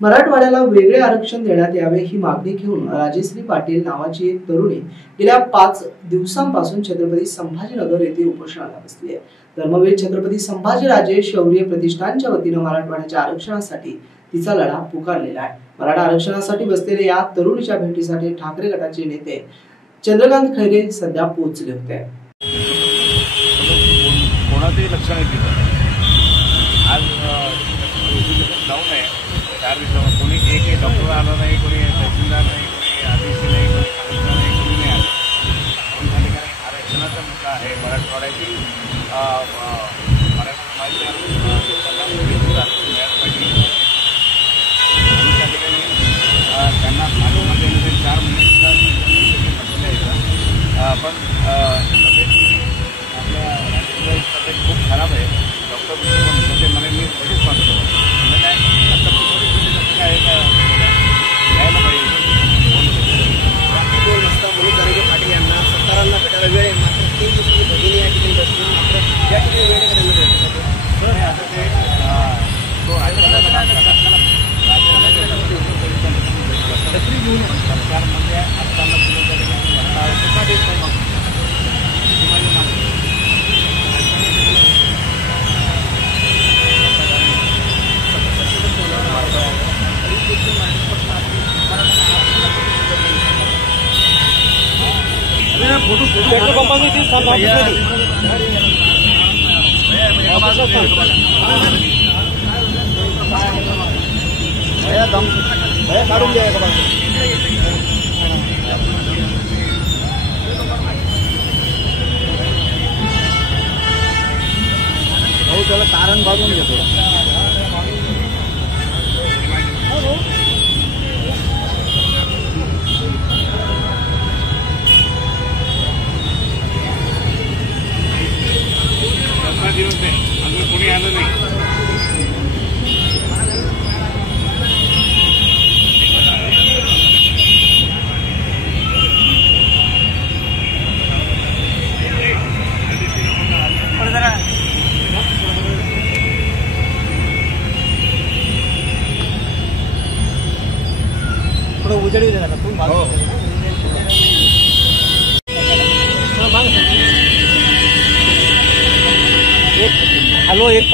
मराठवाड्याला वेगळे आरक्षण देण्यात यावे ही मागणी घेऊन राजेश्री पाटील नावाची एक तरुणी गेल्या 5 दिवसांपासून छत्रपती संभाजीनगर येथे उपोषणाला बसली आहे। धर्मवीर छत्रपती संभाजीराजे शौर्य प्रतिष्ठानच्या वतीने मराठवाड्याच्या आरक्षणासाठी तिचा लढा पुकारलेला आहे। मराठा आरक्षणासाठी बसलेल्या या तरुणीच्या भेटीसाठी ठाकरे गटाचे नेते चंद्रकांत खैरे सध्या पोहोचले होते। कोणाचंही लक्ष नाही दिलं। आज डाऊन आहे 4 दिवसांमध्ये कोणी एकही डॉक्टर आला नाही, कोणी तहसीलदार नाही, कोणी आदिवासी नाही, कोणी कलेक्टर नाही, कोणी नाही आलं। पण त्या ठिकाणी आरक्षणाचा मुद्दा आहे। मराठवाड्यातील मराठा समाजाला मिळालं पाहिजे आणि त्या ठिकाणी त्यांना पाठिंबा देण्यासाठी 4 महिन्याचा म्हटलेलं आहे। पण आपल्या राज्याची तब्येत खूप खराब आहे। डॉक्टर पण मला मी लगेच सांगतो काय आता काय यायला पाहिजे पाटील यांना 70 भेटायला वेळ आहे, मात्र 3 दिवसाची भगिनी या ठिकाणी बसली, मात्र या ठिकाणी वेळ करायला भेटत सर हे आता ते तो सरकारमध्ये असताना फोटो पेट्रोल पंपाची ती काढून द्या भाऊ त्याला तारण बांधून घेतो। दिवस आहे अजून कोणी आलं नाही। थोडं उजेडी दे ना तुम्ही हेलो एक